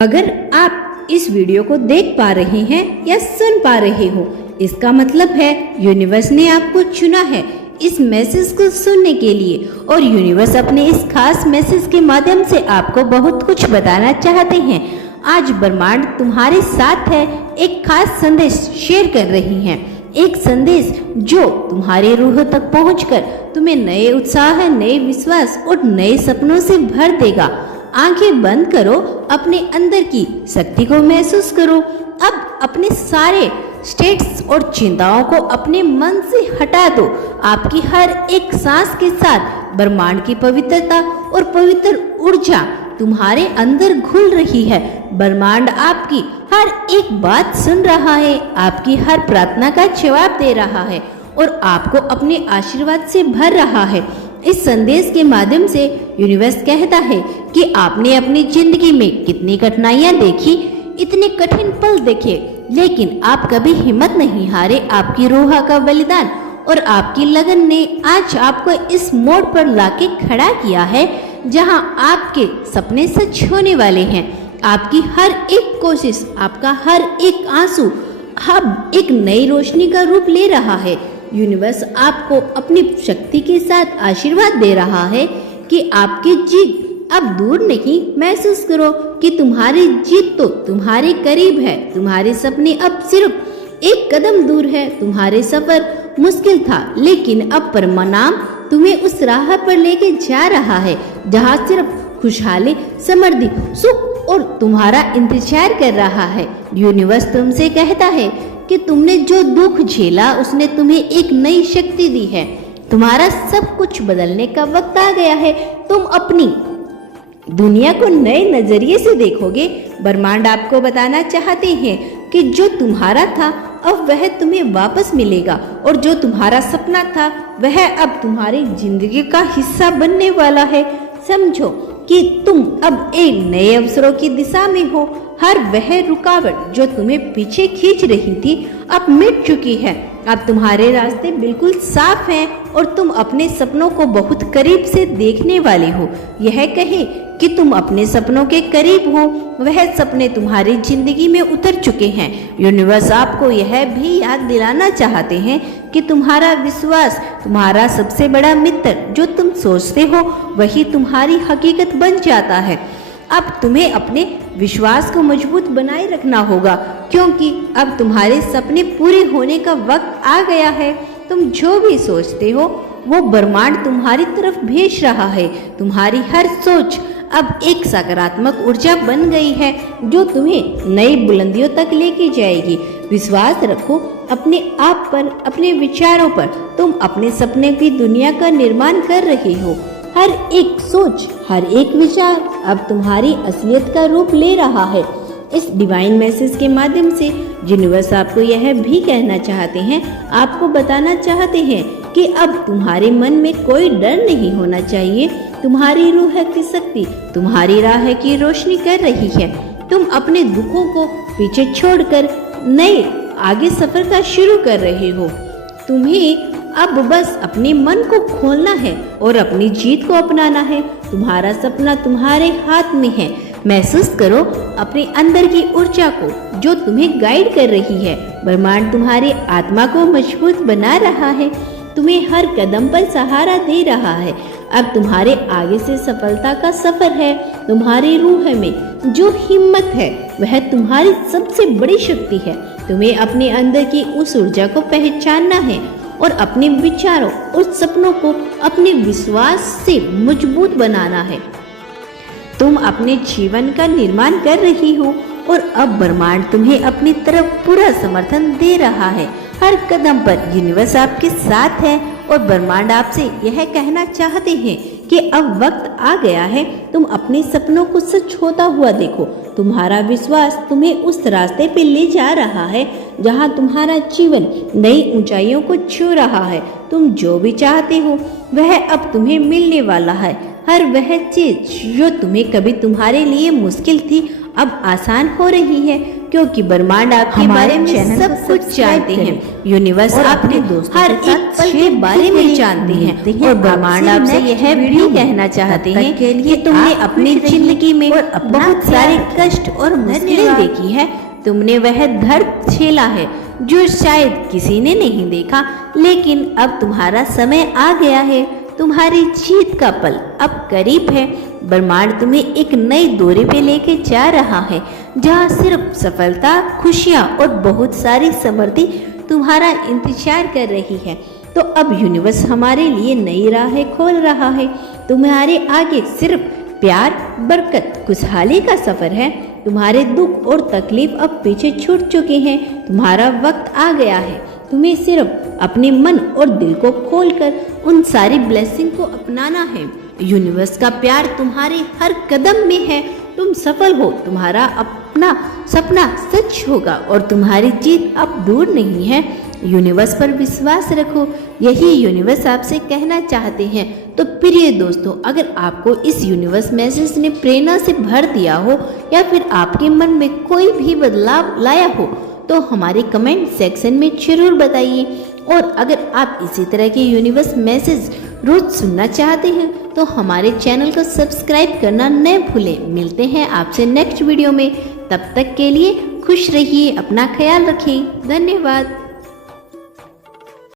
अगर आप इस वीडियो को देख पा रहे हैं या सुन पा रहे हो, इसका मतलब है यूनिवर्स ने आपको चुना है इस मैसेज को सुनने के लिए। और यूनिवर्स अपने इस खास मैसेज के माध्यम से आपको बहुत कुछ बताना चाहते हैं। आज ब्रह्मांड तुम्हारे साथ है, एक खास संदेश शेयर कर रही हैं। एक संदेश जो तुम्हारे रूह तक पहुंचकर तुम्हें नए उत्साह, नए विश्वास और नए सपनों से भर देगा। आंखें बंद करो, अपने अंदर की शक्ति को महसूस करो। अब अपने सारे स्ट्रेस और चिंताओं को अपने मन से हटा दो। आपकी हर एक सांस के साथ ब्रह्मांड की पवित्रता और पवित्र ऊर्जा तुम्हारे अंदर घुल रही है। ब्रह्मांड आपकी हर एक बात सुन रहा है, आपकी हर प्रार्थना का जवाब दे रहा है और आपको अपने आशीर्वाद से भर रहा है। इस संदेश के माध्यम से यूनिवर्स कहता है कि आपने अपनी जिंदगी में कितनी कठिनाइयां देखी, इतने कठिन पल देखे, लेकिन आप कभी हिम्मत नहीं हारे। आपकी रूह का बलिदान और आपकी लगन ने आज आपको इस मोड़ पर लाके खड़ा किया है जहां आपके सपने सच होने वाले हैं। आपकी हर एक कोशिश, आपका हर एक आंसू अब एक नई रोशनी का रूप ले रहा है। यूनिवर्स आपको अपनी शक्ति के साथ आशीर्वाद दे रहा है कि आपकी जीत अब दूर नहीं। महसूस करो कि तुम्हारी जीत तो तुम्हारे करीब है। तुम्हारे सपने अब सिर्फ एक कदम दूर है। तुम्हारे सफर मुश्किल था, लेकिन अब परिणाम तुम्हें उस राह पर लेके जा रहा है जहाँ सिर्फ खुशहाली, समृद्धि, सुख और तुम्हारा इंतजार कर रहा है। यूनिवर्स तुमसे कहता है कि तुमने जो दुख झेला उसने तुम्हें एक नई शक्ति दी है। तुम्हारा सब कुछ बदलने का वक्त आ गया है। तुम अपनी दुनिया को नए नजरिए से देखोगे। ब्रह्मांड आपको बताना चाहते हैं कि जो तुम्हारा था अब वह तुम्हें वापस मिलेगा और जो तुम्हारा सपना था वह अब तुम्हारी जिंदगी का हिस्सा बनने वाला है। समझो कि तुम अब एक नए अवसरों की दिशा में हो। हर वह रुकावट जो तुम्हें पीछे खींच रही थी अब मिट चुकी है। अब तुम्हारे रास्ते बिल्कुल साफ हैं और तुम अपने सपनों को बहुत करीब से देखने वाले हो। यह कहे कि तुम अपने सपनों के करीब हो, वह सपने तुम्हारी जिंदगी में उतर चुके हैं। यूनिवर्स आपको यह भी याद दिलाना चाहते हैं कि तुम्हारा विश्वास तुम्हारा सबसे बड़ा मित्र। जो तुम सोचते हो वही तुम्हारी हकीकत बन जाता है। अब तुम्हें अपने विश्वास को मजबूत बनाए रखना होगा, क्योंकि अब तुम्हारे सपने पूरे होने का वक्त आ गया है। तुम जो भी सोचते हो वो ब्रह्मांड तुम्हारी तरफ भेज रहा है। तुम्हारी हर सोच अब एक सकारात्मक ऊर्जा बन गई है जो तुम्हें नई बुलंदियों तक लेके जाएगी। विश्वास रखो अपने आप पर, अपने विचारों पर। तुम अपने सपने की दुनिया का निर्माण कर रहे हो। हर एक सोच, हर एक विचार अब तुम्हारी असलियत का रूप ले रहा है। इस डिवाइन मैसेज के माध्यम से यूनिवर्स आपको यह भी कहना चाहते हैं, आपको बताना चाहते हैं कि अब तुम्हारे मन में कोई डर नहीं होना चाहिए। तुम्हारी रूह की शक्ति तुम्हारी राह की रोशनी कर रही है। तुम अपने दुखों को पीछे छोड़कर नए आगे सफर का शुरू कर रहे हो। तुम्हें अब बस अपने मन को खोलना है और अपनी जीत को अपनाना है। तुम्हारा सपना तुम्हारे हाथ में है। महसूस करो अपने अंदर की ऊर्जा को जो तुम्हें गाइड कर रही है। ब्रह्मांड तुम्हारी आत्मा को मजबूत बना रहा है, तुम्हें हर कदम पर सहारा दे रहा है। अब तुम्हारे आगे से सफलता का सफर है। तुम्हारी रूह में जो हिम्मत है वह तुम्हारी सबसे बड़ी शक्ति है। तुम्हें अपने अंदर की उस ऊर्जा को पहचानना है और अपने विचारों और सपनों को अपने विश्वास से मजबूत बनाना है। तुम अपने जीवन का निर्माण कर रही हो और अब ब्रह्मांड तुम्हें अपनी तरफ पूरा समर्थन दे रहा है। हर कदम पर यूनिवर्स आपके साथ है और ब्रह्मांड आपसे यह कहना चाहते हैं कि अब वक्त आ गया है। तुम अपने सपनों को सच होता हुआ देखो। तुम्हारा विश्वास तुम्हें उस रास्ते पे ले जा रहा है जहां तुम्हारा जीवन नई ऊंचाइयों को छू रहा है। तुम जो भी चाहते हो वह अब तुम्हें मिलने वाला है। हर वह चीज जो तुम्हें कभी तुम्हारे लिए मुश्किल थी अब आसान हो रही है, क्योंकि ब्रह्मांड आपके बारे में सब कुछ जानते हैं। यूनिवर्स आपके हर एक पल के बारे में जानते हैं और ब्रह्मांड आपसे यह भी कहना चाहते हैं कि तुमने अपनी जिंदगी में बहुत सारे कष्ट और मुश्किलें देखी है। तुमने वह दर्द झेला है जो शायद किसी ने नहीं देखा, लेकिन अब तुम्हारा समय आ गया है। तुम्हारी जीत का पल अब करीब है। ब्रह्मांड तुम्हें एक नई दौरे पे लेके जा रहा है, जहाँ सिर्फ सफलता, खुशियाँ और बहुत सारी समृद्धि तुम्हारा इंतजार कर रही है। तो अब यूनिवर्स हमारे लिए नई राहें खोल रहा है। तुम्हारे आगे सिर्फ प्यार, बरकत, खुशहाली का सफर है। तुम्हारे दुख और तकलीफ अब पीछे छूट चुके हैं। तुम्हारा वक्त आ गया है। तुम्हें सिर्फ अपने मन और दिल को खोलकर उन सारी ब्लेसिंग को अपनाना है। यूनिवर्स का प्यार तुम्हारे हर कदम में है। तुम सफल हो, तुम्हारा अपना सपना सच होगा और तुम्हारी जीत अब दूर नहीं है। यूनिवर्स पर विश्वास रखो, यही यूनिवर्स आपसे कहना चाहते हैं। तो प्रिय दोस्तों, अगर आपको इस यूनिवर्स मैसेज ने प्रेरणा से भर दिया हो या फिर आपके मन में कोई भी बदलाव लाया हो, तो हमारे कमेंट सेक्शन में जरूर बताइए। और अगर आप इसी तरह के यूनिवर्स मैसेज रोज सुनना चाहते हैं तो हमारे चैनल को सब्सक्राइब करना न भूलें। मिलते हैं आपसे नेक्स्ट वीडियो में। तब तक के लिए खुश रहिए, अपना ख्याल रखिए। धन्यवाद।